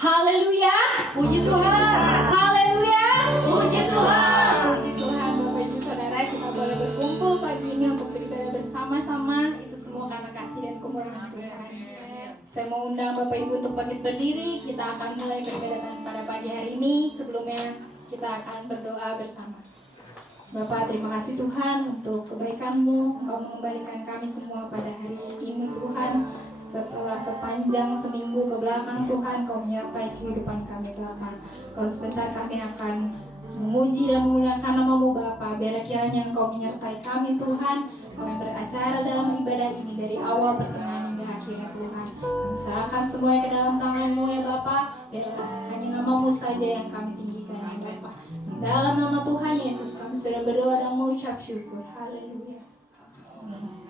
Haleluya, puji Tuhan. Haleluya, puji Tuhan. Puji Tuhan, Bapak Ibu Saudara, kita boleh berkumpul pagi ini untuk beribadah bersama-sama. Itu semua karena kasih dan kemurahan Tuhan. Saya mau undang Bapak Ibu untuk bangkit berdiri. Kita akan mulai beribadah pada pagi hari ini. Sebelumnya kita akan berdoa bersama. Bapak, terima kasih Tuhan untuk kebaikan-Mu. Engkau mengembalikan kami semua pada hari ini Tuhan. Setelah sepanjang seminggu ke belakang Tuhan, Kau menyertai kehidupan kami Bapa. Kalau sebentar kami akan memuji dan memuliakan nama-Mu Bapa. Biarlah kiranya Engkau menyertai kami Tuhan. Kami beracara dalam ibadah ini dari awal pertengahan hingga akhirnya Tuhan. Kami serahkan semuanya ke dalam tangan-Mu ya Bapa. Biarlah hanya nama-Mu saja yang kami tinggikan ya Bapa. Di dalam nama Tuhan Yesus kami sudah berdoa dan mengucap syukur. Haleluya. Amin.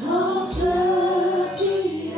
Kau setia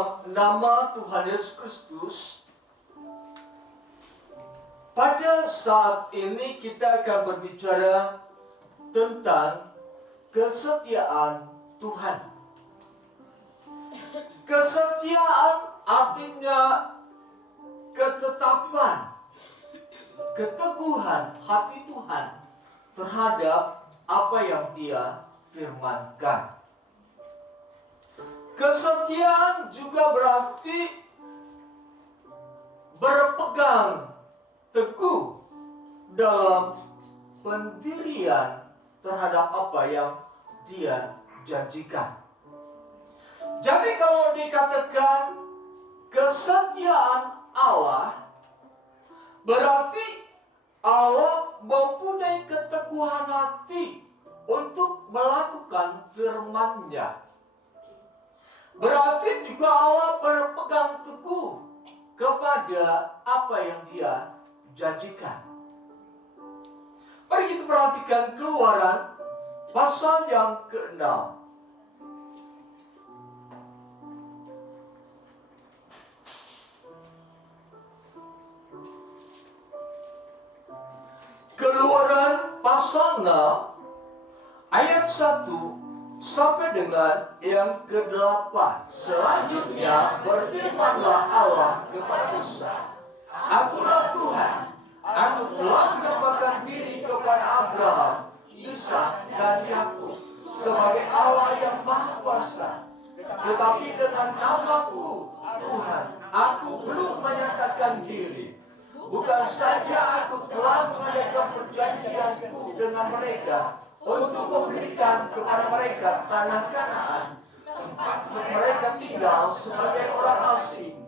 dalam nama Tuhan Yesus Kristus, pada saat ini kita akan berbicara tentang kesetiaan Tuhan. Kesetiaan artinya ketetapan, keteguhan hati Tuhan terhadap apa yang Dia firmankan. Kesetiaan juga berarti berpegang teguh dalam pendirian terhadap apa yang Dia janjikan. Jadi kalau dikatakan kesetiaan Allah, berarti Allah mempunyai keteguhan hati untuk melakukan firman-Nya. Berarti juga Allah berpegang teguh kepada apa yang Dia janjikan. Mari kita perhatikan Keluaran pasal yang ke-6. Keluaran pasal 6 ayat 1 sampai dengan yang ke-8. Selanjutnya berfirmanlah Allah kepada Musa, Akulah Tuhan, Aku telah menampakkan diri kepada Abraham, Ishak dan Yakub sebagai Allah yang Maha Kuasa. Tetapi dengan namaku Tuhan, Aku belum menyatakan diri. Bukan saja Aku telah mengadakan perjanjianku dengan mereka untuk memberikan kepada mereka tanah Kanaan, tempat mereka tinggal sebagai orang asing.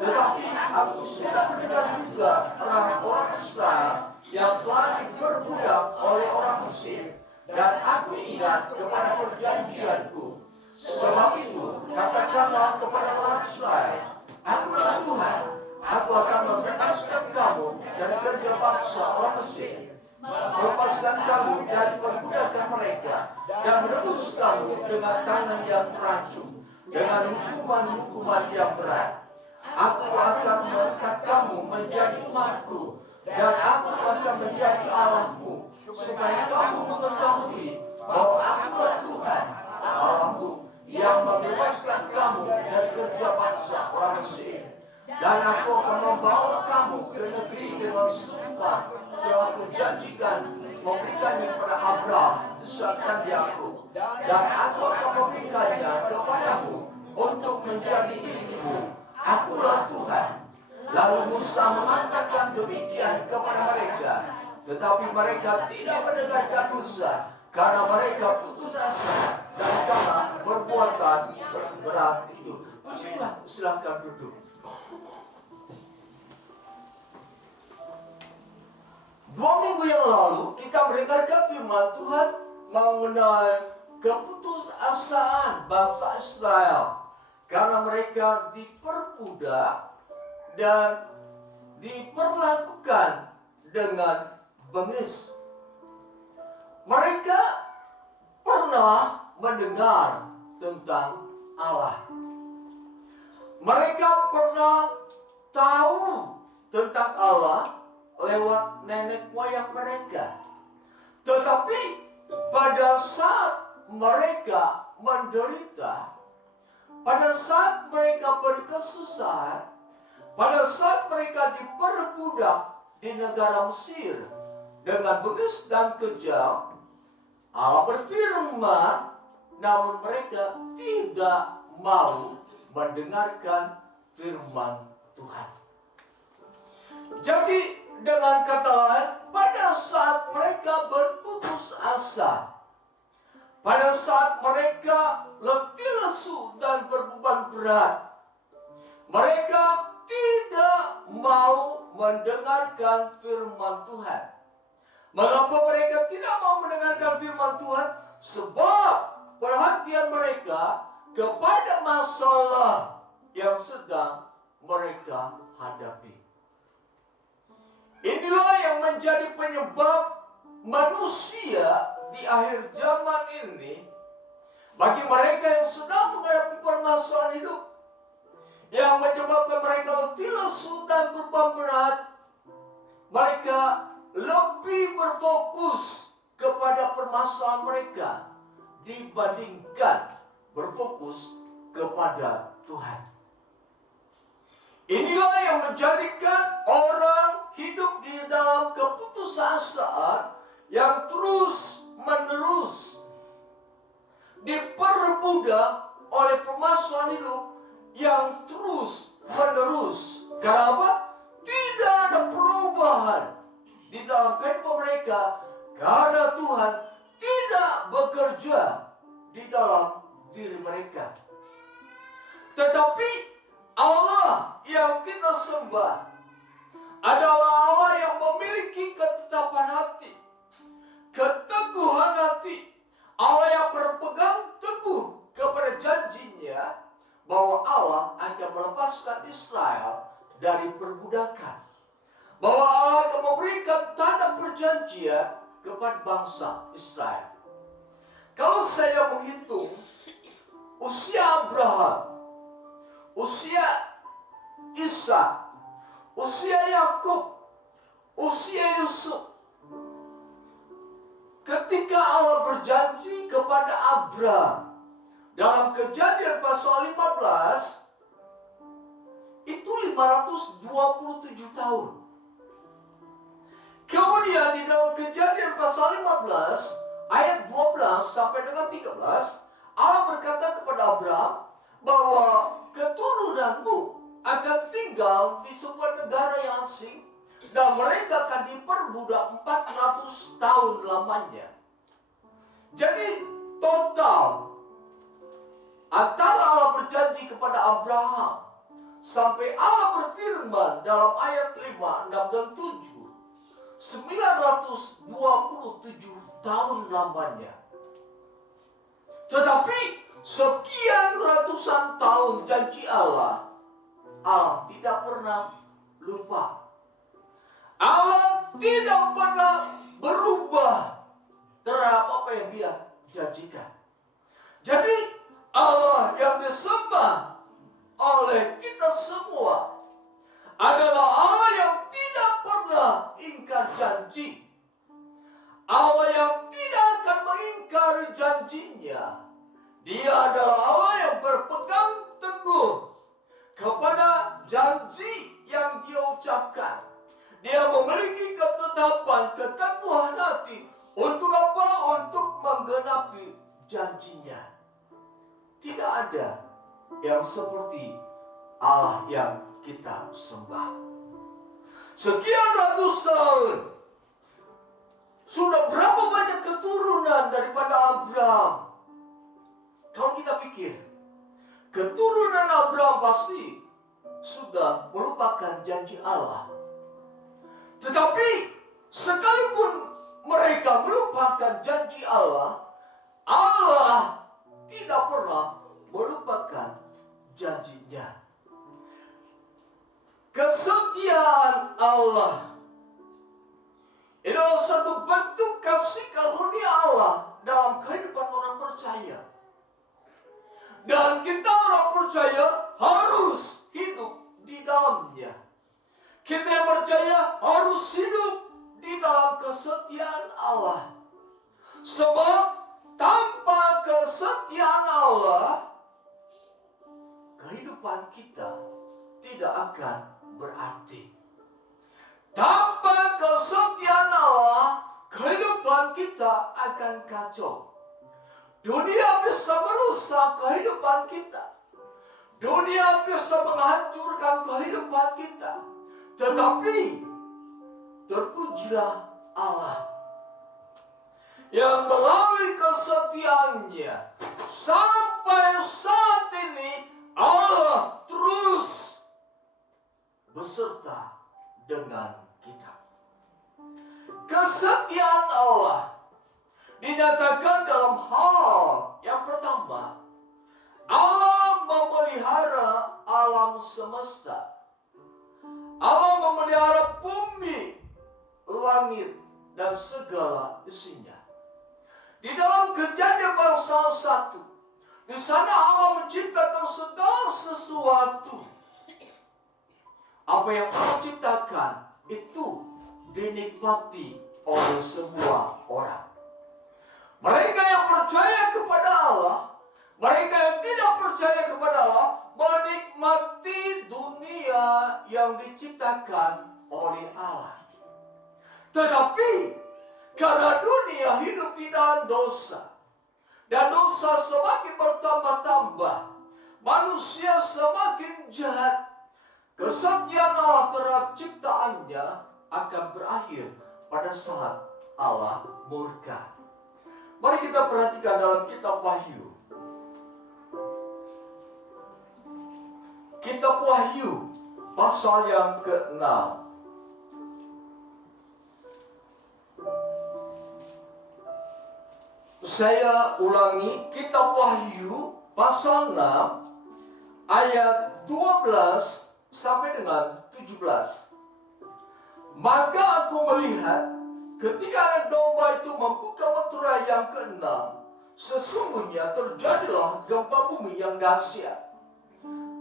Tetapi Aku sudah mendengar juga orang-orang Israel yang telah diperbudak oleh orang Mesir, dan Aku ingat kepada perjanjianku. Sebab itu katakanlah kepada orang Israel, Akulah Tuhan, Aku akan membebaskan kamu dari kerja paksa orang Mesir, melepaskan kamu dari perbudakan mereka, dan menebus kamu dengan tangan yang teracung, dengan hukuman-hukuman yang berat. Aku akan mengangkat kamu menjadi umatku, dan Aku akan menjadi Allahmu, supaya kamu mengetahui bahwa Akulah Tuhan, Allahmu, yang membebaskan kamu dari kerja paksa orang Mesir. Dan Aku akan membawa kamu ke negeri dengan sumpah yang Aku janjikan memberikannya kepada Abraham, Ishak dan Yakub. Dan Aku akan memberikannya kepadamu untuk menjadi milikmu. Akulah Tuhan. Lalu Musa mengatakan demikian kepada mereka, tetapi mereka tidak mendengarkan Musa karena mereka putus asa dan karena perbuatan berat itu. Puji Tuhan, silakan duduk. 2 minggu yang lalu kita mendengarkan firman Tuhan mengenai keputusasaan bangsa Israel karena mereka diperbudak dan diperlakukan dengan bengis. Mereka pernah mendengar tentang Allah. Mereka pernah tahu tentang Allah lewat nenek moyang mereka. Tetapi pada saat mereka menderita, pada saat mereka berkesusahan, pada saat mereka diperbudak di negara Mesir dengan bengis dan kejam, Allah berfirman, namun mereka tidak mau mendengarkan firman Tuhan. Jadi dengan kata lain, pada saat mereka berputus asa, pada saat mereka letih lesu dan berbeban berat, mereka tidak mau mendengarkan firman Tuhan. Mengapa mereka tidak mau mendengarkan firman Tuhan? Sebab perhatian mereka kepada masalah yang sedang mereka hadapi. Inilah yang menjadi penyebab manusia di akhir zaman ini, bagi mereka yang sedang menghadapi permasalahan hidup, yang menyebabkan mereka letih lesu dan beban berat. Mereka lebih berfokus kepada permasalahan mereka dibandingkan berfokus kepada Tuhan. Inilah yang menjadikan orang hidup di dalam keputusasaan yang terus-menerus diperbudak oleh permasalahan hidup yang terus-menerus. Karena apa? Tidak ada perubahan di dalam kehidupan mereka karena Tuhan tidak bekerja di dalam diri mereka. Tetapi Allah yang kita sembah adalah Allah yang memiliki ketetapan hati, keteguhan hati. Allah yang berpegang teguh kepada janjinya bahwa Allah akan melepaskan Israel dari perbudakan, bahwa Allah akan memberikan tanda perjanjian kepada bangsa Israel. Kalau saya menghitung usia Abraham, usia Ishak, usia Yakub, usia Yusuf, ketika Allah berjanji kepada Abraham dalam Kejadian pasal 15, itu 527 tahun. Kemudian di dalam Kejadian pasal 15 ayat 12 sampai dengan 13, Allah berkata kepada Abraham bahwa keturunanmu akan tinggal di sebuah negara yang asing dan mereka akan diperbudak 400 tahun lamanya. Jadi total antara Allah berjanji kepada Abraham sampai Allah berfirman dalam ayat 5, 6, dan 7, 927 tahun lamanya. Tetapi sekian ratusan tahun janji Allah, Allah tidak pernah lupa. Allah tidak pernah berubah terhadap apa yang Dia janjikan. Jadi Allah yang disembah oleh kita semua adalah Allah yang tidak pernah ingkar janji. Allah yang tidak akan mengingkari janjinya. Dia adalah Allah yang berpegang teguh kepada janji yang Dia ucapkan. Dia memiliki ketetapan, keteguhan hati. Untuk apa? Untuk menggenapi janjinya. Tidak ada yang seperti Allah yang kita sembah. Sekian ratus tahun. Sudah berapa banyak keturunan daripada Abraham? Kalau kita pikir, keturunan Abraham pasti sudah melupakan janji Allah. Tetapi sekalipun mereka melupakan janji Allah, Allah tidak pernah melupakan janjinya. Kesetiaan Allah adalah satu bentuk kasih karunia Allah dalam kehidupan orang percaya. Dan kita orang percaya harus hidup di dalamnya. Kita yang percaya harus hidup di dalam kesetiaan Allah. Sebab tanpa kesetiaan Allah, kehidupan kita tidak akan berarti. Tanpa kesetiaan Allah, kehidupan kita akan kacau. Dunia bisa merusak kehidupan kita. Dunia bisa menghancurkan kehidupan kita. Tetapi terpujilah Allah yang melalui kesetiaannya sampai saat ini Allah terus beserta dengan kita. Kesetiaan Allah dinyatakan dalam hal yang pertama, Allah memelihara alam semesta. Allah memelihara bumi, langit, dan segala isinya. Di dalam Kejadian pasal 1, di sana Allah menciptakan segala sesuatu apa yang Allah ciptakan itu dinikmati oleh semua orang. Mereka yang percaya kepada Allah, mereka yang tidak percaya kepada Allah, menikmati dunia yang diciptakan oleh Allah. Tetapi karena dunia hidup di dalam dosa, dan dosa semakin bertambah-tambah, manusia semakin jahat, kesetiaan Allah terhadap ciptaannya akan berakhir pada saat Allah murka. Mari kita perhatikan dalam kitab Wahyu. Kitab Wahyu pasal yang ke-6. Saya ulangi, kitab Wahyu pasal 6 ayat 12 sampai dengan 17. Maka aku melihat ketika anak domba itu membuka meterai yang ke-6, sesungguhnya terjadilah gempa bumi yang dahsyat.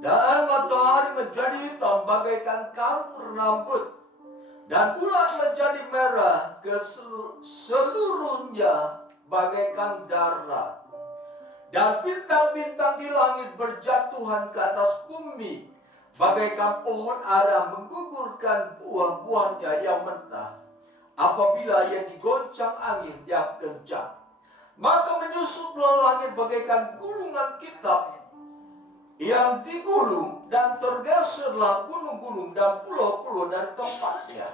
Dan matahari menjadi hitam bagaikan karung rambut, dan bulan menjadi merah seluruhnya bagaikan darah. Dan bintang-bintang di langit berjatuhan ke atas bumi, bagaikan pohon ara menggugurkan buah-buahnya yang mentah apabila ia digoncang angin yang kencang. Maka menyusutlah langit bagaikan gulungan kitab yang digulung, dan tergeserlah gunung-gunung dan pulau-pulau dari tempatnya.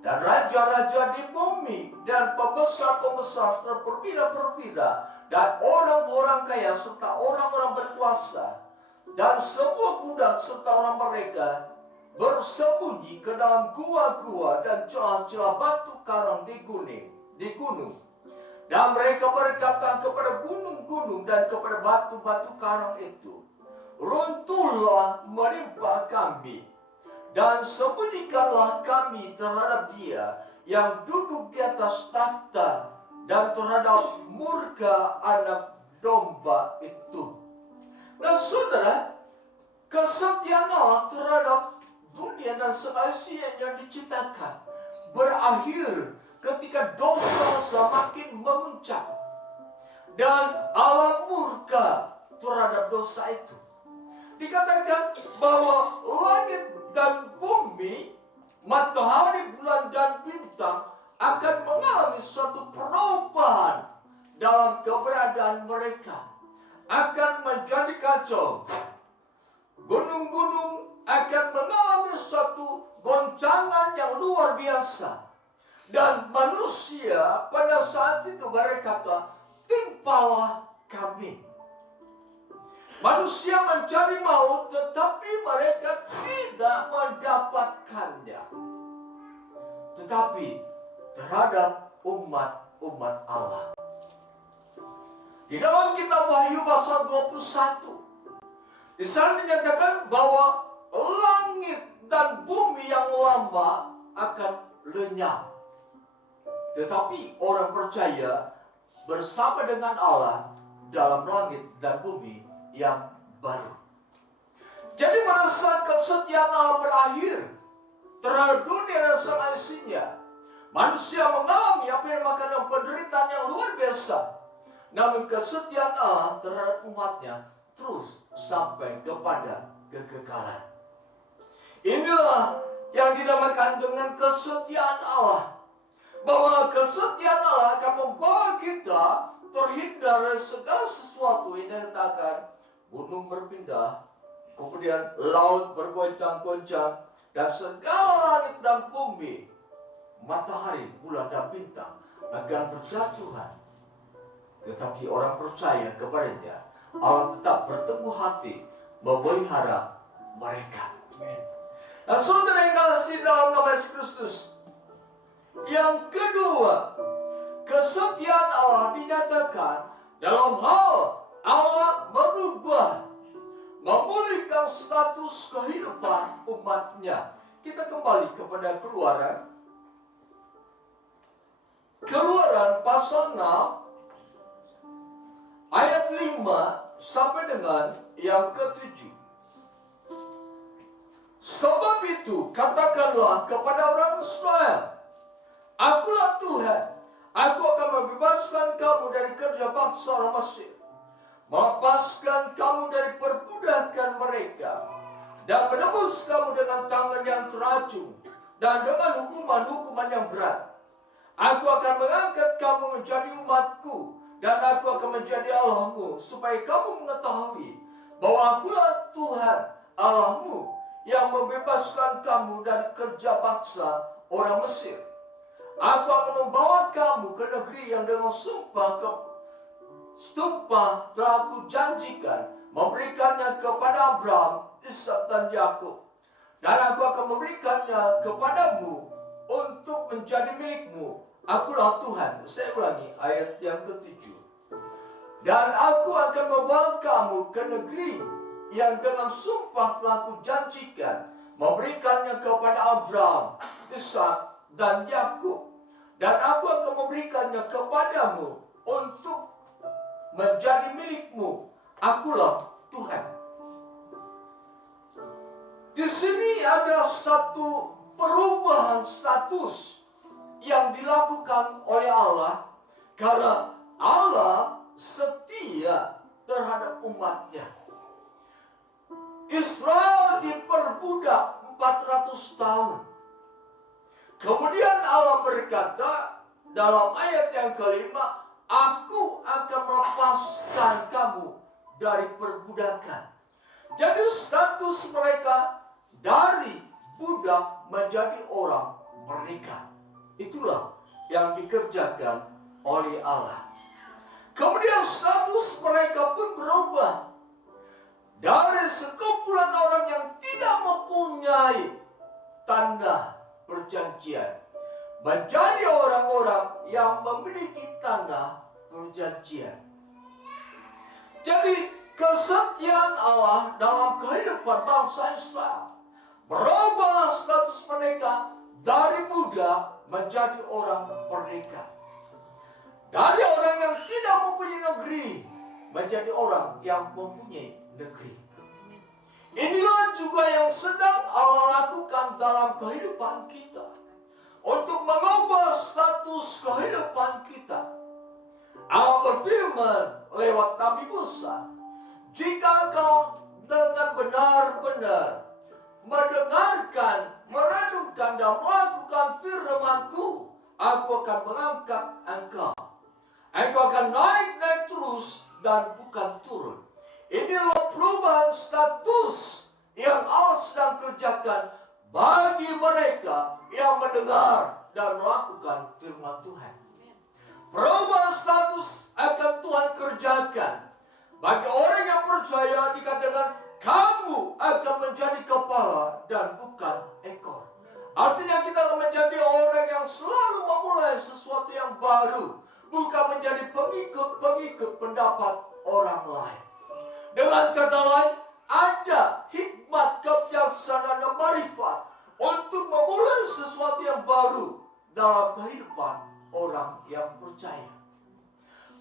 Dan raja-raja di bumi dan pembesar-pembesar terperwira-perwira dan orang-orang kaya serta orang-orang berkuasa dan semua budak serta orang mereka bersembunyi ke dalam gua-gua dan celah-celah batu karang di gunung. Dan mereka berkata kepada gunung-gunung dan kepada batu-batu karang itu, runtuhlah menimpa kami, dan sembunyikanlah kami terhadap Dia yang duduk di atas takhta dan terhadap murka anak domba itu. Nah saudara, kesetiaan Allah terhadap dunia dan segala isinya yang diciptakan berakhir ketika dosa semakin memuncak dan Allah murka terhadap dosa itu. Dikatakan bahwa langit dan bumi, matahari, bulan, dan bintang akan mengalami suatu perubahan dalam keberadaan mereka. Akan menjadi kacau. Gunung-gunung akan mengalami suatu goncangan yang luar biasa. Dan manusia pada saat itu berkata, timpalah kami. Manusia mencari maut, tetapi mereka tidak mendapatkannya. Tetapi terhadap umat Allah, di dalam kitab Wahyu pasal 21, di sana dinyatakan bahwa langit dan bumi yang lama akan lenyap. Tetapi orang percaya bersama dengan Allah dalam langit dan bumi yang baru. Jadi pada saat kesetiaan Allah berakhir terhadap dunia dan segala isinya, manusia mengalami apa yang namanya penderitaan yang luar biasa. Namun kesetiaan Allah terhadap umatnya terus sampai kepada kekekalan. Inilah yang dinamakan dengan kesetiaan Allah. Bahwa kesetiaan Allah akan membawa kita terhindar dari segala sesuatu yang dikatakan gunung berpindah, kemudian laut bergoncang-goncang, dan segala langit dan bumi, matahari, bulan, dan bintang akan berjatuhan. Tetapi orang percaya kepadanya, Allah tetap berteguh hati memelihara mereka. Nah saudara yang kasih dalam nama Yesus Kristus, yang kedua, kesetiaan Allah dinyatakan dalam hal Allah merubah, memulihkan status kehidupan umatnya. Kita kembali kepada Keluaran pasal 6 ayat 5 sampai dengan yang ke-7. Sebab itu katakanlah kepada orang Israel, Akulah Tuhan, aku akan membebaskan kamu dari kerja bangsa orang Mesir, melepaskan kamu dari perbudakan mereka, dan menebus kamu dengan tangan yang teracung, dan dengan hukuman-hukuman yang berat. Aku akan mengangkat kamu menjadi umatku, dan aku akan menjadi Allahmu, supaya kamu mengetahui bahwa akulah Tuhan Allahmu, yang membebaskan kamu dari kerja bangsa orang Mesir. Aku akan membawa kamu ke negeri yang dengan sumpah telah aku janjikan, memberikannya kepada Abraham, Ishak dan Yakub. Dan aku akan memberikannya kepadamu untuk menjadi milikmu. Akulah Tuhan. Saya ulangi ayat yang ke-7. Dan aku akan membawa kamu ke negeri yang dengan sumpah telah kujanjikan, memberikannya kepada Abraham, Ishak dan Yakub. Dan aku akan memberikannya kepadamu untuk menjadi milikmu. Akulah Tuhan. Di sini ada satu perubahan status yang dilakukan oleh Allah, karena Allah setia terhadap umatnya. Israel diperbudak 400 tahun. Kemudian Allah berkata dalam ayat yang kelima, Aku akan melepaskan kamu dari perbudakan. Jadi status mereka dari budak menjadi orang merdeka. Itulah yang dikerjakan oleh Allah. Kemudian status mereka pun berubah. Dari sekumpulan orang yang tidak mempunyai tanda perjanjian, menjadi orang-orang yang memiliki tanda perjanjian. Jadi kesetiaan Allah dalam kehidupan bangsa Israel berubah status mereka dari budak menjadi orang merdeka. Dari orang yang tidak mempunyai negeri menjadi orang yang mempunyai negeri. Inilah juga yang sedang Allah lakukan dalam kehidupan kita, untuk mengubah status kehidupan kita. Allah berfirman lewat Nabi Musa, jika kau dengan benar-benar mendengarkan, merenungkan dan melakukan firman-Ku, aku akan mengangkat engkau. Engkau akan naik terus dan bukan turun. Inilah perubahan status yang Allah sedang kerjakan bagi mereka yang mendengar dan melakukan firman Tuhan. Perubahan status akan Tuhan kerjakan. Bagi orang yang percaya dikatakan, kamu akan menjadi kepala dan bukan ekor. Artinya kita akan menjadi orang yang selalu memulai sesuatu yang baru, bukan menjadi pengikut-pengikut pendapat orang lain. Dengan kata lain, ada hikmat, kebijaksanaan dan marifat untuk memulai sesuatu yang baru dalam kehidupan orang yang percaya.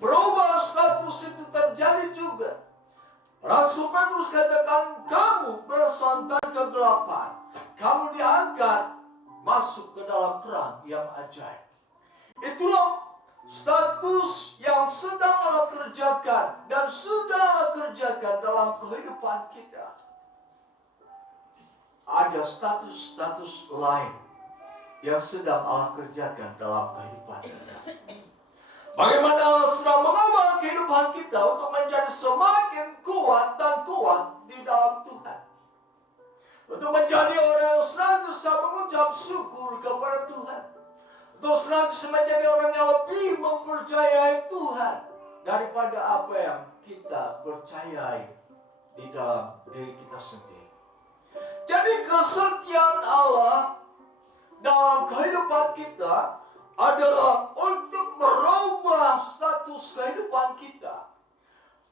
Perubahan status itu terjadi juga. Rasul Petrus katakan, kamu berasal dari kegelapan, kamu diangkat masuk ke dalam terang yang ajaib. Itulah status yang sedang Allah kerjakan dan sudah Allah kerjakan dalam kehidupan kita. Ada status-status lain yang sedang Allah kerjakan dalam kehidupan kita. Bagaimana Allah sedang mengubah kehidupan kita untuk menjadi semakin kuat dan kuat di dalam Tuhan. Untuk menjadi orang yang senantiasa mengucap syukur kepada Tuhan. Untuk senantiasa menjadi orang yang lebih mempercayai Tuhan daripada apa yang kita percayai di dalam diri kita sendiri. Jadi kesetiaan Allah dalam kehidupan kita adalah untuk merubah status kehidupan kita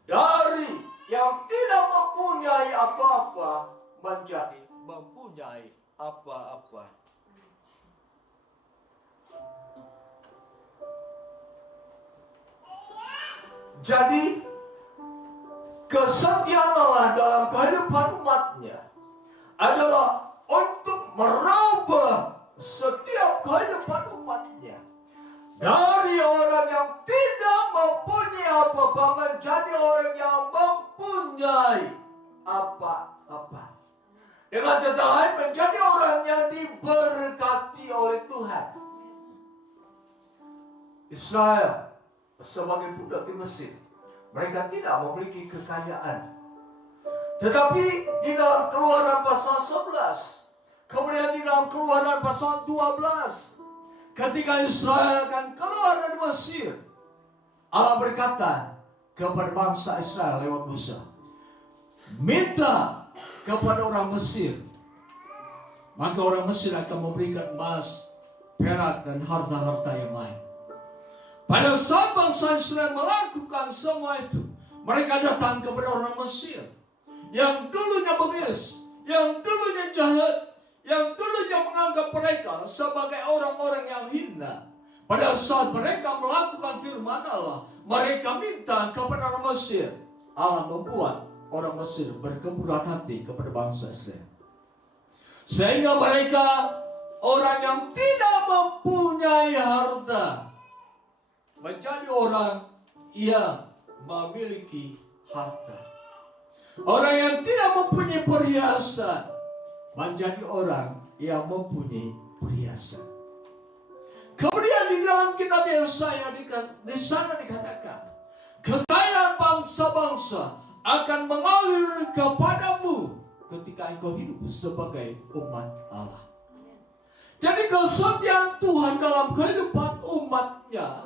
dari yang tidak mempunyai apa-apa menjadi mempunyai apa-apa. Jadi kesetiaan Allah dalam kehidupan umatnya adalah Ada kata lain menjadi orang yang diberkati oleh Tuhan. Israel sebagai budak di Mesir, mereka tidak memiliki kekayaan. Tetapi di dalam Keluaran pasal 11, kemudian di dalam Keluaran pasal 12, ketika Israel akan keluar dari Mesir, Allah berkata kepada bangsa Israel lewat Musa, minta kepada orang Mesir, maka orang Mesir akan memberikan emas, perak, dan harta-harta yang lain. Pada saat bangsa Israel melakukan semua itu, mereka datang kepada orang Mesir yang dulunya bengis, yang dulunya jahat, yang dulunya menganggap mereka sebagai orang-orang yang hina. Pada saat mereka melakukan firman Allah, mereka minta kepada orang Mesir. Allah membuat orang Mesir berkemurahan hati kepada bangsa Israel, sehingga mereka orang yang tidak mempunyai harta menjadi orang yang memiliki harta. Orang yang tidak mempunyai perhiasan menjadi orang yang mempunyai perhiasan. Kemudian di dalam kitab Yesaya di sana dikatakan, kekayaan bangsa-bangsa akan mengalir kepadamu ketika engkau hidup sebagai umat Allah. Jadi kesetiaan Tuhan dalam kehidupan umatnya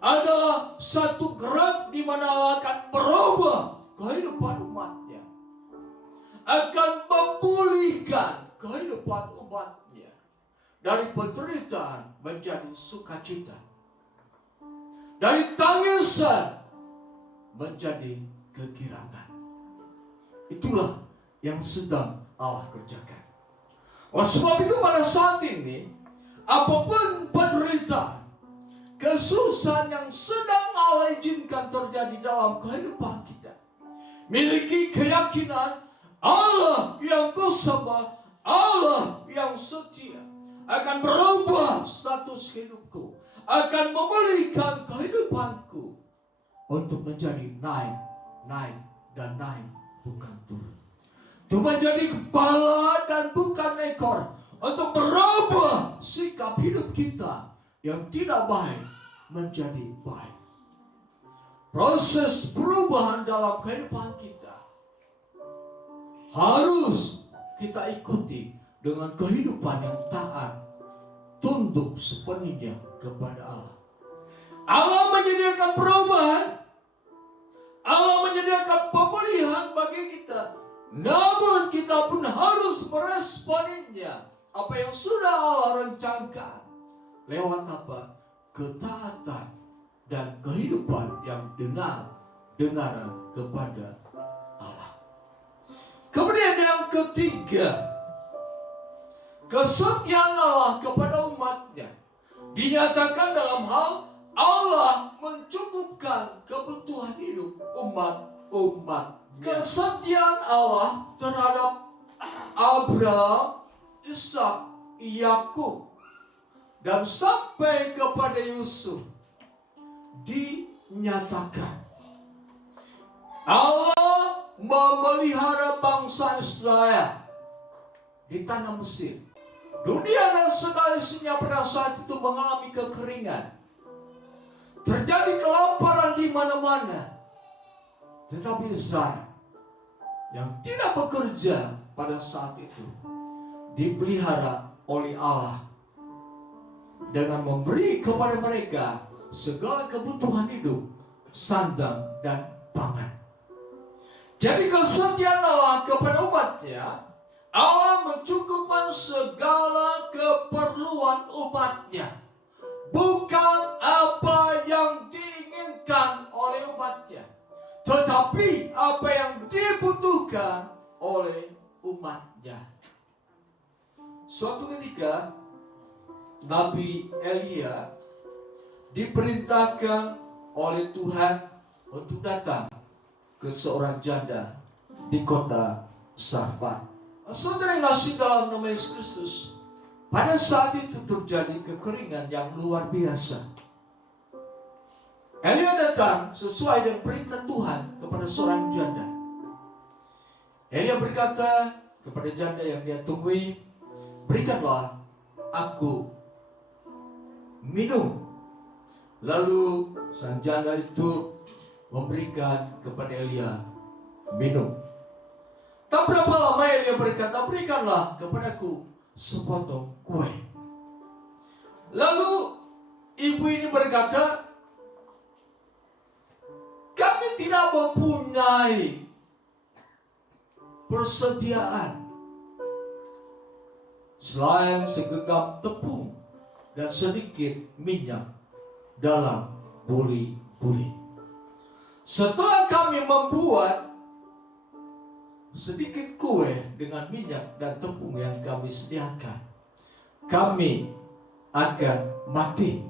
adalah satu gerak di mana Allah akan merubah kehidupan umatnya, akan memulihkan kehidupan umatnya dari penderitaan menjadi sukacita, dari tangisan menjadi kegirangan. Itulah yang sedang Allah kerjakan. Oleh sebab itu pada saat ini, apapun penderitaan, kesusahan yang sedang Allah izinkan terjadi dalam kehidupan kita, miliki keyakinan Allah yang kusembah, Allah yang setia akan merubah status hidupku, akan memulihkan kehidupanku untuk menjadi naik dan naik, bukan turun. Untuk menjadi kepala dan bukan ekor, untuk merubah sikap hidup kita yang tidak baik menjadi baik. Proses perubahan dalam kehidupan kita harus kita ikuti dengan kehidupan yang taat, tunduk sepenuhnya kepada Allah. Allah menyediakan perubahan, Allah menyediakan pemulihan bagi kita, namun kita pun harus meresponinya apa yang sudah Allah rencanakan lewat apa? Ketaatan dan kehidupan yang dengaran kepada Allah. Kemudian yang ketiga, kesetiaan Allah kepada umatnya dinyatakan dalam hal Allah mencukupkan kebutuhan hidup umat. Kesetiaan Allah terhadap Abraham, Ishak, Yakub, dan sampai kepada Yusuf dinyatakan. Allah memelihara bangsa Israel di tanah Mesir. Dunia dan segala isinya pada saat itu mengalami kekeringan. Terjadi kelaparan di mana-mana. Tetapi Israel yang tidak bekerja pada saat itu dipelihara oleh Allah dengan memberi kepada mereka segala kebutuhan hidup, sandang dan pangan. Jadi kesetiaan Allah kepada umatnya, Allah mencukupkan segala keperluan umatnya, bukan apa yang diinginkan oleh umatnya, tetapi apa yang dibutuhkan oleh umatnya. Suatu ketika Nabi Elia diperintahkan oleh Tuhan untuk datang ke seorang janda di kota Sarfat. Saudara yang kasih dalam nama Yesus Kristus, pada saat itu terjadi kekeringan yang luar biasa. Elia datang sesuai dengan perintah Tuhan kepada seorang janda. Elia berkata kepada janda yang dia temui, berikanlah aku minum. Lalu sang janda itu memberikan kepada Elia minum. Tak berapa lama Elia berkata, berikanlah kepadaku sepotong kue. Lalu ibu ini berkata, kami tidak mempunyai persediaan selain segenggam tepung dan sedikit minyak dalam buli-buli. Setelah kami membuat sedikit kue dengan minyak dan tepung yang kami sediakan, kami akan mati.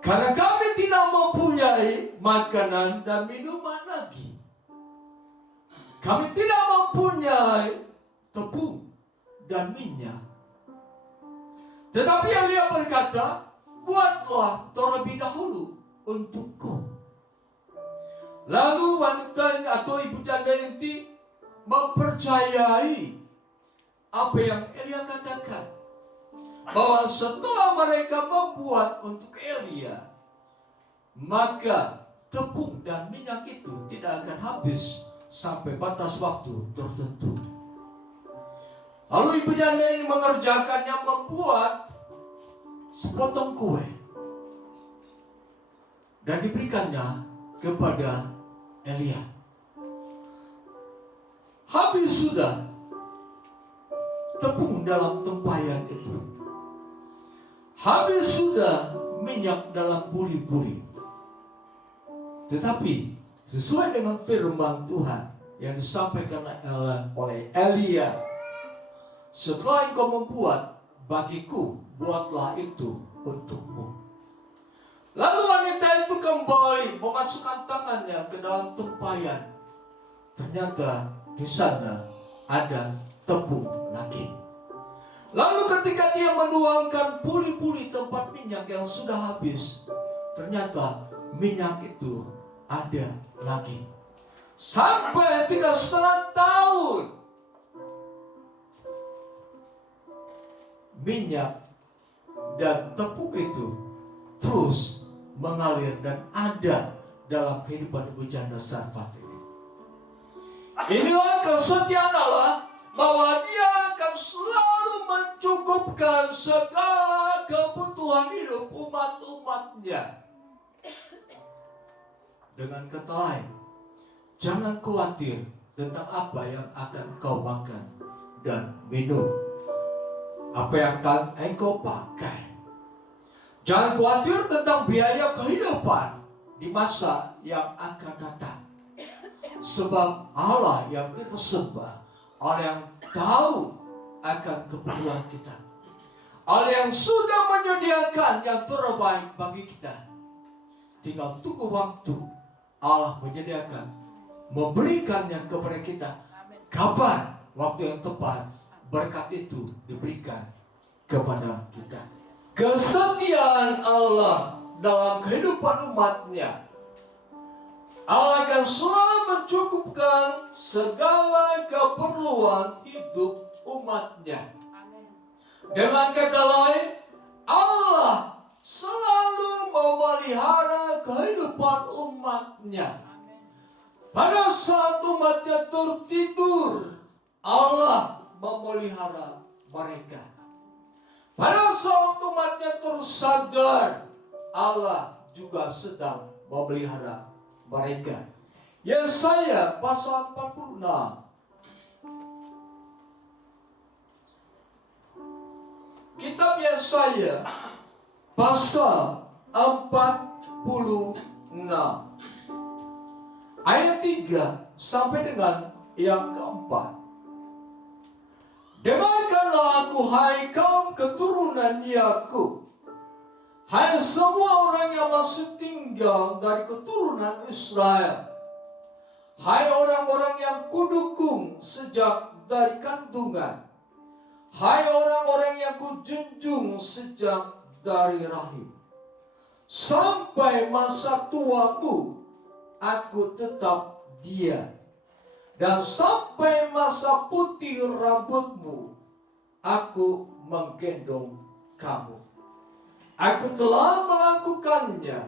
Karena kami tidak mempunyai makanan dan minuman lagi. Kami tidak mempunyai tepung dan minyak. Tetapi Elia berkata, buatlah terlebih dahulu untukku. Lalu wanita atau ibu janda ini mempercayai apa yang Elia katakan, bahwa setelah mereka membuat untuk Elia, maka tepung dan minyak itu tidak akan habis sampai batas waktu tertentu. Lalu ibu janda ini mengerjakannya, membuat sepotong kue dan diberikannya kepada Elia. Habis sudah tepung dalam tempayan itu, habis sudah minyak dalam buli-buli. Tetapi sesuai dengan firman Tuhan yang disampaikan oleh Elia, setelah engkau membuat bagiku, buatlah itu untukmu. Lalu wanita itu kembali memasukkan tangannya ke dalam tempayan. Ternyata di sana ada tepung lagi. Lalu ketika dia menuangkan buli-buli tempat minyak yang sudah habis, ternyata minyak itu ada lagi. Sampai 3,5 tahun minyak dan tepung itu terus mengalir dan ada dalam kehidupan ibu janda Sarfat ini. Inilah kesetiaan Allah, bahwa Dia akan selalu mencukupkan segala kebutuhan hidup umat-umatnya. Dengan kata lain, jangan khawatir tentang apa yang akan kau makan dan minum, apa yang akan engkau pakai. Jangan khawatir tentang biaya kehidupan di masa yang akan datang. Sebab Allah yang kita sembah, Allah yang tahu akan keperluan kita, Allah yang sudah menyediakan yang terbaik bagi kita. Tinggal tunggu waktu Allah menyediakan, memberikannya kepada kita. Kapan waktu yang tepat berkat itu diberikan kepada kita. Kesetiaan Allah dalam kehidupan umatnya, Allah akan selalu mencukupkan segala keperluan hidup umatnya. Dengan kata lain, Allah selalu memelihara kehidupan umatnya. Pada saat umatnya tertidur, Allah memelihara mereka. Pada saat umatnya tersadar, Allah juga sedang memelihara mereka. Yesaya pasal 46. Kitab Yesaya pasal 46 ayat 3 sampai dengan yang keempat. Dengarkanlah aku, hai kaum keturunan Yakub, hai semua orang yang masih tinggal dari keturunan Israel, hai orang-orang yang kudukung sejak dari kandungan, hai orang-orang yang kujunjung sejak dari rahim. Sampai masa tuamu, aku tetap dia. dan sampai masa putih rambutmu, aku menggendong kamu. Aku telah melakukannya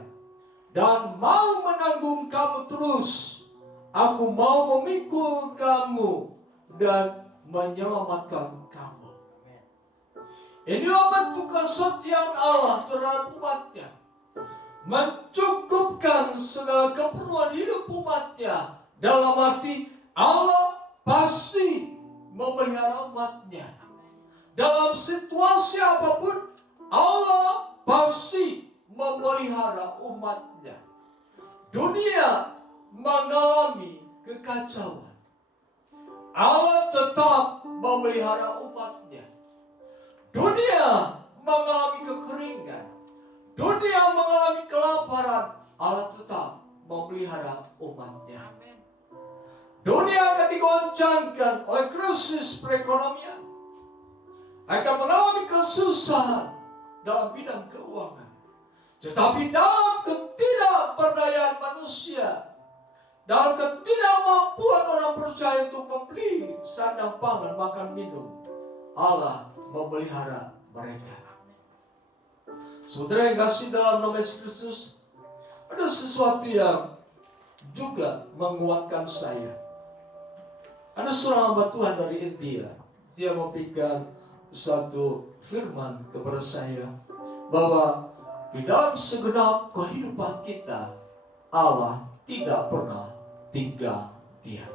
dan mau menanggung kamu terus. Aku mau memikul kamu dan menyelamatkan kamu. Inilah bentuk kesetiaan Allah terhadap umatnya. Mencukupkan segala keperluan hidup umatnya. Dalam arti Allah pasti memelihara umatnya. Dalam situasi apapun, Allah pasti memelihara umatnya. Dunia mengalami kekacauan, Allah tetap memelihara umatnya. Dunia mengalami kekeringan, dunia mengalami kelaparan, Allah tetap memelihara umatnya. Dunia akan digoncangkan oleh krisis perekonomian, akan mengalami kesusahan dalam bidang keuangan. Tetapi dalam ketidakberdayaan manusia, dalam ketidakmampuan orang percaya untuk membeli sandang pangan, makan, minum, Allah memelihara mereka. Saudara yang kasih dalam nama Yesus Kristus, ada sesuatu yang juga menguatkan saya. Ada seorang hamba Tuhan dari India. Dia memberikan satu firman kepada saya bahwa di dalam segenap kehidupan kita, Allah tidak pernah tinggal diam.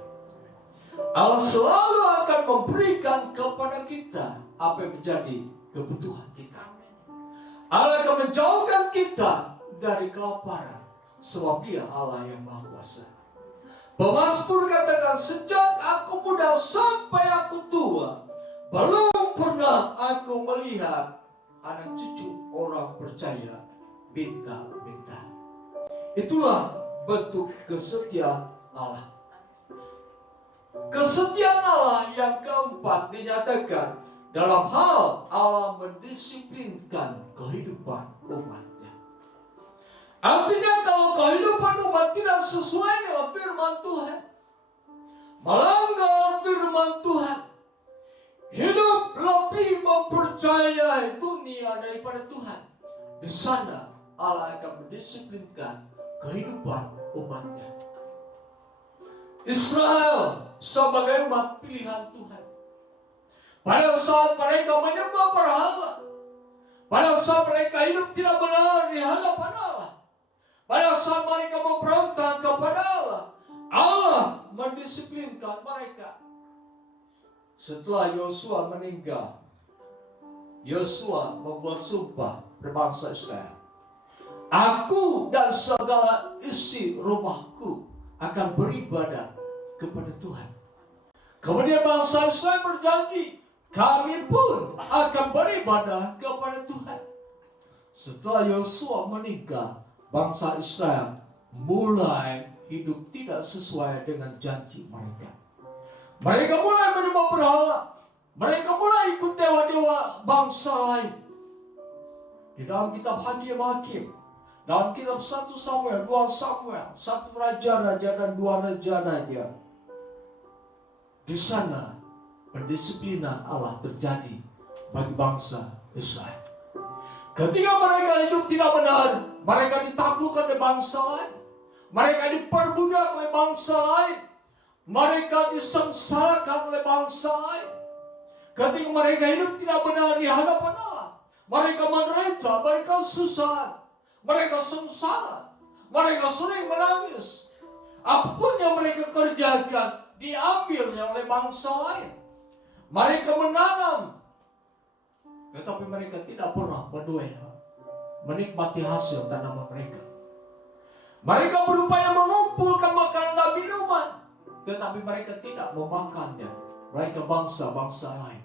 Allah selalu akan memberikan kepada kita apa yang menjadi kebutuhan kita. Allah akan menjauhkan kita dari kelaparan, sebab Dia Allah yang Maha Kuasa. Pemazmur katakan, sejak aku muda sampai aku tua, belum pernah aku melihat anak cucu orang percaya minta-minta. Itulah bentuk kesetiaan Allah. Kesetiaan Allah yang keempat dinyatakan dalam hal Allah mendisiplinkan kehidupan umatnya. Artinya kalau kehidupan umat tidak sesuai dengan firman Tuhan, melanggar firman Tuhan, hidup lebih mempercayai dunia daripada Tuhan, di sana Allah akan mendisiplinkan kehidupan umatnya. Israel sebagai umat pilihan Tuhan, pada saat mereka menyembah berhala, pada saat mereka hidup tidak benar di hadapan Allah, pada saat mereka memberontak kepada Allah, Allah mendisiplinkan mereka. Setelah Yosua meninggal, Yosua membuat sumpah berbangsa Israel. Aku dan segala isi rumahku akan beribadah kepada Tuhan. Kemudian bangsa Israel berjanji, kami pun akan beribadah kepada Tuhan. Setelah Yosua meninggal, bangsa Israel mulai hidup tidak sesuai dengan janji mereka. Mereka mulai menyembah berhala. Mereka mulai ikut dewa-dewa bangsa lain. Di dalam kitab Hakim-Hakim, dalam kitab 1 Samuel, 2 Samuel, 1 Raja-Raja dan 2 Raja-Raja, di sana pendisiplinan Allah terjadi bagi bangsa Israel. Ketika mereka hidup tidak benar, mereka ditaklukkan oleh bangsa lain, mereka diperbudak oleh bangsa lain, mereka disengsarakan oleh bangsa lain. Ketika mereka hidup tidak benar di hadapan Allah, mereka menderita, mereka susah, mereka sengsara, mereka sering menangis. Apapun yang mereka kerjakan diambilnya oleh bangsa lain. Mereka menanam, tetapi mereka tidak pernah menuai, menikmati hasil tanaman mereka. Mereka berupaya mengumpulkan makanan dan minuman, tetapi mereka tidak memakannya. Mereka bangsa-bangsa lain.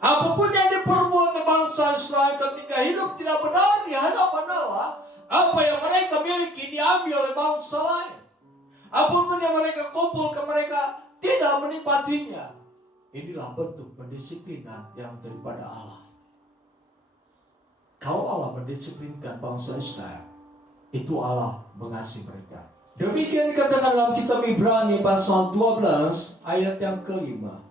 Apapun yang diperbuat oleh bangsa Israel ketika hidup tidak benar di hadapan Allah, apa yang mereka miliki diambil oleh bangsa lain. Apapun yang mereka kumpulkan, mereka tidak menikmatinya. Inilah bentuk pendisiplinan yang daripada Allah. Kalau Allah mendisiplinkan bangsa Israel, itu Allah mengasihi mereka. Demikian dikatakan dalam kitab Ibrani pasal 12 ayat yang kelima.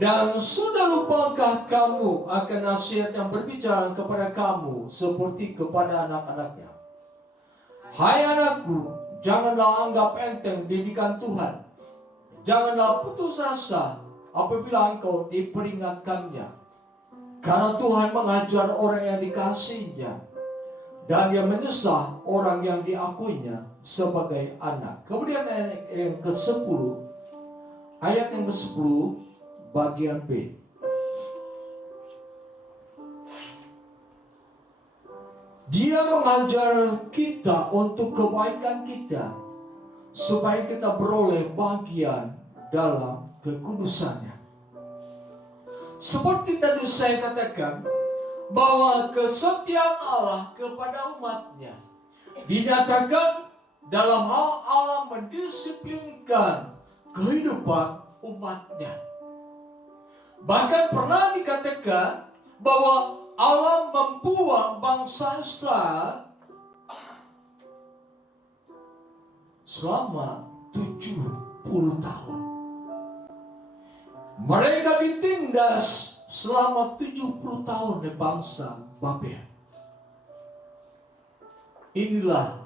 Dan sudah lupakah kamu akan nasihat yang berbicara kepada kamu seperti kepada anak-anaknya? Hai anakku, janganlah anggap enteng didikan Tuhan. Janganlah putus asa apabila engkau diperingatkannya. Karena Tuhan mengajar orang yang dikasihinya, dan Dia menyesah orang yang diakuinya sebagai anak. Kemudian yang ke-10, ayat yang ke-10 bagian B. Dia mengajar kita untuk kebaikan kita, supaya kita beroleh bagian dalam kekudusannya. Seperti tadi saya katakan, bahwa kesetiaan Allah kepada umatnya dinyatakan dalam hal Allah mendisiplinkan kehidupan umatnya. Bahkan pernah dikatakan bahwa Allah membuang bangsa Israel selama 70 tahun. Mereka ditindas selama 70 tahun di bangsa Babel. Inilah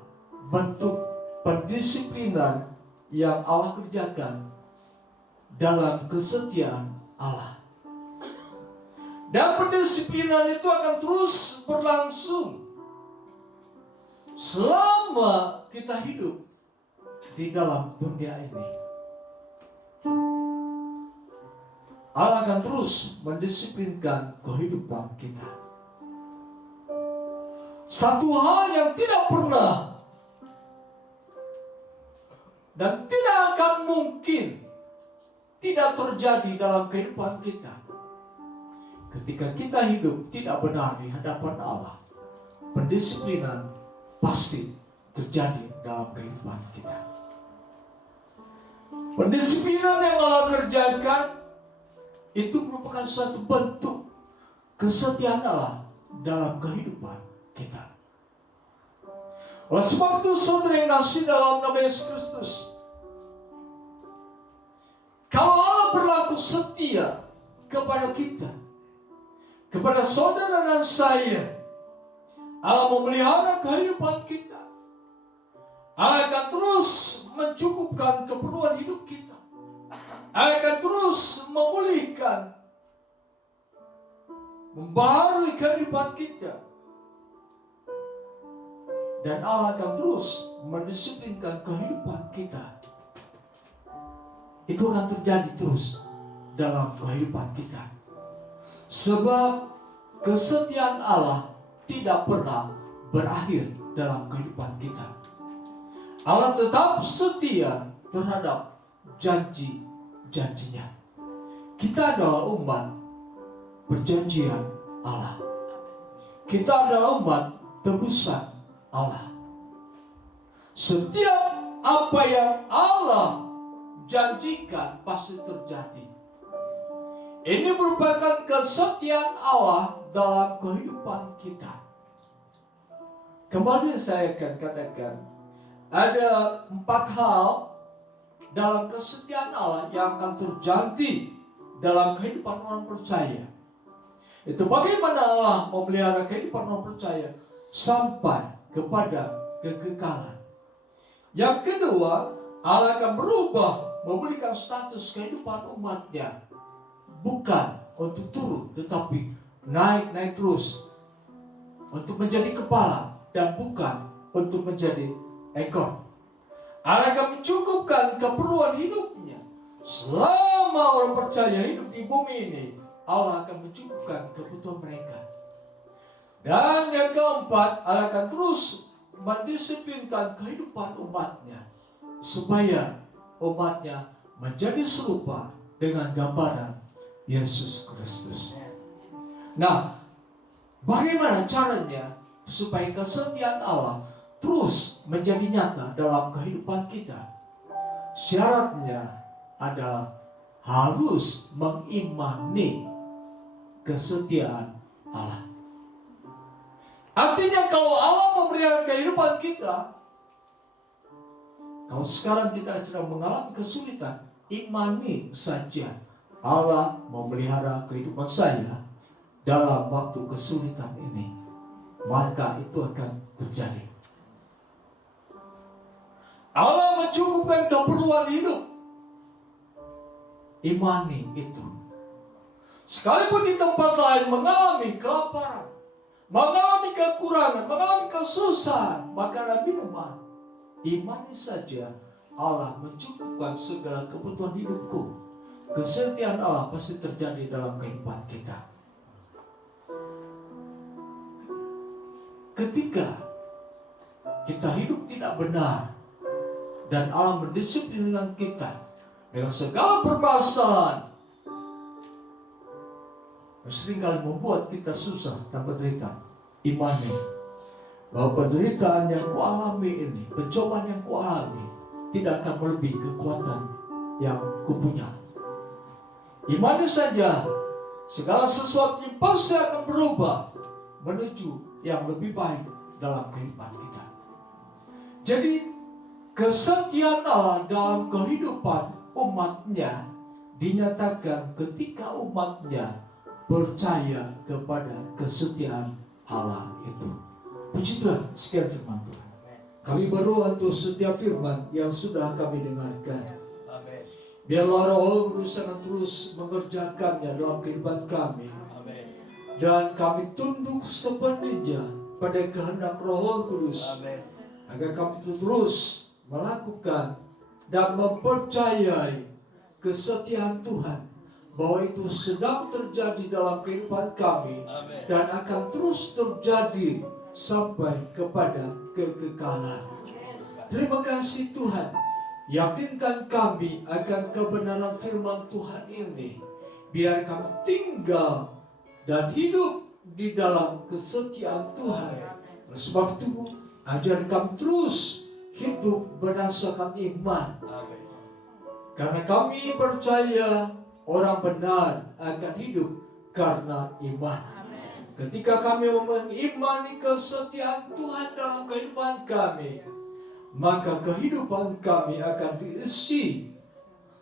bentuk pendisiplinan yang Allah kerjakan dalam kesetiaan Allah. Dan pendisiplinan itu akan terus berlangsung selama kita hidup di dalam dunia ini. Allah akan terus mendisiplinkan kehidupan kita. Satu hal yang tidak pernah dan tidak akan mungkin tidak terjadi dalam kehidupan kita. Ketika kita hidup tidak benar di hadapan Allah, pendisiplinan pasti terjadi dalam kehidupan kita. Pendisiplinan yang Allah kerjakan itu merupakan suatu bentuk kesetiaan Allah dalam kehidupan kita. Oleh sebab itu, saudara yang kasih dalam nama Yesus Kristus, kalau Allah berlaku setia kepada kita, kepada saudara dan saya, Allah memelihara kehidupan kita. Allah akan terus mencukupkan keperluan hidup kita. Allah akan terus memulihkan, membaharui kehidupan kita. Dan Allah akan terus mendisiplinkan kehidupan kita. Itu akan terjadi terus dalam kehidupan kita. Sebab kesetiaan Allah tidak pernah berakhir dalam kehidupan kita. Allah tetap setia terhadap janji-janjinya. Kita adalah umat perjanjian Allah. Kita adalah umat tebusan Allah. Setiap apa yang Allah janjikan pasti terjadi. Ini merupakan kesetiaan Allah dalam kehidupan kita. Kembali saya akan katakan, ada 4 hal dalam kesetiaan Allah yang akan terjadi dalam kehidupan orang percaya. Itu bagaimana Allah memelihara kehidupan orang percaya sampai kepada kekekalan. Yang kedua, Allah akan berubah, memulihkan status kehidupan umatnya. Bukan untuk turun, tetapi naik terus. Untuk menjadi kepala dan bukan untuk menjadi ekor. Allah akan mencukupkan keperluan hidupnya. Selama orang percaya hidup di bumi ini, Allah akan mencukupkan kebutuhan mereka. Dan yang keempat, Allah akan terus mendisiplinkan kehidupan umatnya, supaya umatnya menjadi serupa dengan gambaran Yesus Kristus. Nah, bagaimana caranya supaya kesetiaan Allah terus menjadi nyata dalam kehidupan kita? Syaratnya adalah harus mengimani kesetiaan Allah. Artinya kalau Allah memelihara kehidupan kita, Kalau sekarang kita sedang mengalami kesulitan, imani saja Allah memelihara kehidupan saya dalam waktu kesulitan ini, maka itu akan terjadi. Allah mencukupkan keperluan hidup. Imani itu. Sekalipun di tempat lain mengalami kelaparan, mengalami kekurangan, mengalami kesusahan, makanan minuman, imani saja Allah mencukupkan segala kebutuhan hidupku. Kesetiaan Allah pasti terjadi dalam kehidupan kita. Ketika kita hidup tidak benar dan Allah mendisiplinkan kita dengan segala permasalahan, seringkali membuat kita susah dan menderita. Imani bahwa penderitaan yang kualami ini, pencobaan yang kualami, tidak akan melebihi kekuatan yang kupunya. Imani saja segala sesuatu yang pasti akan berubah menuju yang lebih baik dalam kehidupan kita. Jadi kesetiaan Allah dalam kehidupan umatnya dinyatakan ketika umatnya percaya kepada kesetiaan Allah itu. Puji Tuhan, sekian firman Tuhan. Kami berdoa untuk setiap firman yang sudah kami dengarkan. Biarlah Roh Kudus akan terus mengerjakannya dalam kehidupan kami. Dan kami tunduk sepenuhnya pada kehendak Roh Kudus. Agar kami terus melakukan dan mempercayai kesetiaan Tuhan, bahwa itu sedang terjadi dalam kehidupan kami. Dan akan terus terjadi sampai kepada kekekalan. Terima kasih Tuhan. Yakinkan kami akan kebenaran firman Tuhan ini. Biar kami tinggal dan hidup di dalam kesetiaan Tuhan. Sebab itu ajar kami terus hidup berdasarkan iman. Karena kami percaya orang benar akan hidup karena iman. Ketika kami mengimani kesetiaan Tuhan dalam kehidupan kami, maka kehidupan kami akan diisi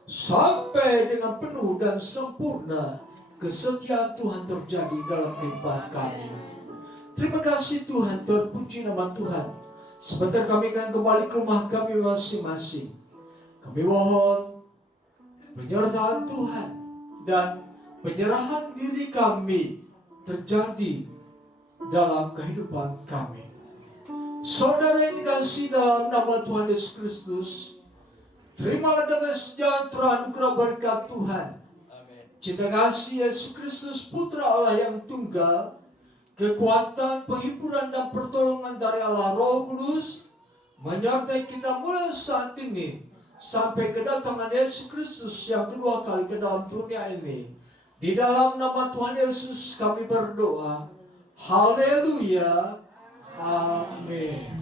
sampai dengan penuh dan sempurna. Kesetiaan Tuhan terjadi dalam kehidupan kami. Terima kasih Tuhan, terpuji nama Tuhan. Sebentar kami akan kembali ke rumah kami masing-masing. Kami mohon penyertaan Tuhan dan penyerahan diri kami terjadi dalam kehidupan kami. Saudara yang dikasihi dalam nama Tuhan Yesus Kristus, terimalah damai sejahtera anugerah berkat Tuhan. Cinta kasih Yesus Kristus Putra Allah yang tunggal, kekuatan, penghiburan dan pertolongan dari Allah Roh Kudus menyertai kita mulai saat ini sampai kedatangan Yesus Kristus yang kedua kali ke dalam dunia ini. Di dalam nama Tuhan Yesus kami berdoa. Haleluya. Amin.